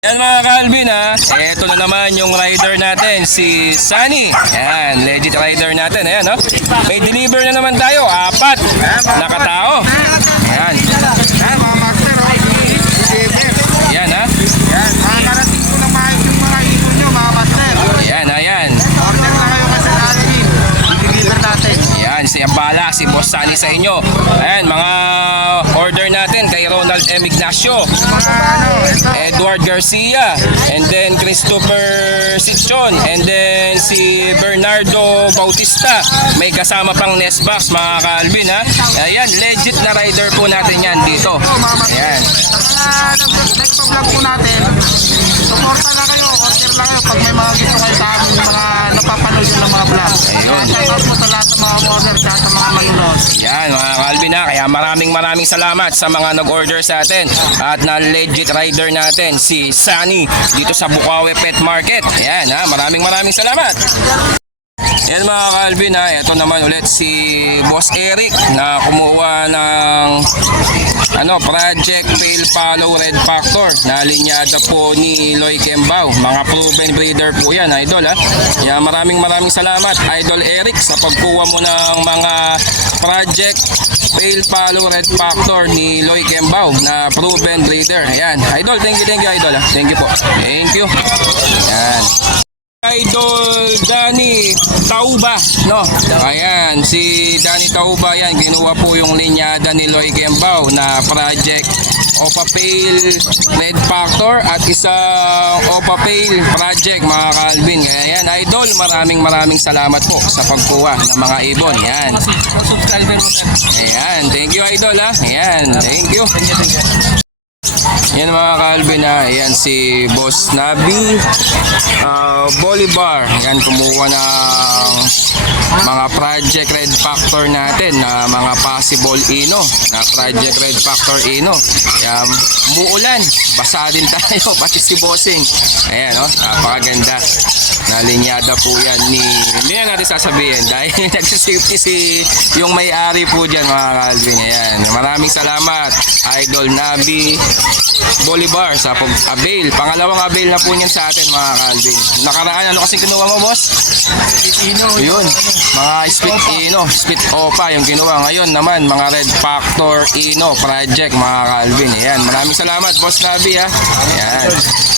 Yan mga Calvin ha, eto na naman yung rider natin, si Sunny. Yan, legit rider natin. Ayan no? May deliver na naman tayo, apat na katao. Yan, Yan, mga master, oh. Deliver. yan ha. Yan, makakarating ko na maayos yung mga ipon nyo, mga master. Yan, ayan. Order na kayo kasi natin. I-deliver natin. Yan, si Boss Sunny sa inyo. Ayan, mga order natin kay Ronald M. Ignacio. Edward Garcia, and then Christopher Sichon, and then si Bernardo Bautista. May kasama pang Nesbox, mga Calvin ha. Ayan, legit na rider po natin yan dito. Ayan. Saka nag-vlog po natin. Suporta na kayo, order na kayo pag may mga gusto kayo sa amin, mga napapanood yun ng mga vlog. Ayun. Shout out po sa lahat ng mga order 9 na. Kaya maraming maraming salamat sa mga nag-order sa atin. At na legit rider natin, si Sunny, dito sa Bukawi Pet Market. Ayan ha, maraming maraming salamat. Yan mga Calvin ha, ito naman ulit si Boss Eric na kumuha ng ano, Project Pale Follow Red Factor na linyada po ni Loy Kembao. Mga proven breeder po yan, Idol ha. Kaya maraming maraming salamat Idol Eric sa pagkuha mo ng mga Project Pale Follow Red Factor ni Loy Kembao na proven breeder. Ayan, idol, thank you, thank you, idol ha. Thank you po. Thank you. Ayan. Idol Danny Tauba, no? Ayan, si Danny Tauba yan, kinuha po yung linyada ni Loy Kembao na project Opa Pale Red Factor at isang Opa Pale project mga Calvin. Kaya Idol, maraming maraming salamat po sa pagkuha ng mga ibon. Yan. Ayan, thank you Idol ha. Ayan, thank you. Yan mga Calvin ha. Ayan si Boss Nabi uh, Bolivar. Yan kumuha ng mga Project Red Factor natin na mga possible ino na Project Red Factor ino. Yan, muulan. Basa din tayo pati si Bossing. Ayan oh, napakaganda. Na linyada po yan ni hindi na natin sasabihin dahil nagsisafety si yung may-ari po dyan mga Calvin. Ayan. Maraming salamat Idol Nabi Bolivar sa pag-avail. Pangalawang avail na po niyan sa atin mga Calvin. Nakaraan ano kasi kinuha mo boss? Ino, Yun, mga split Ino, split Opa yung kinuha. Ngayon naman, mga Red Factor Ino project mga Calvin. Ayan, maraming salamat Boss Nabi ha. Ayan.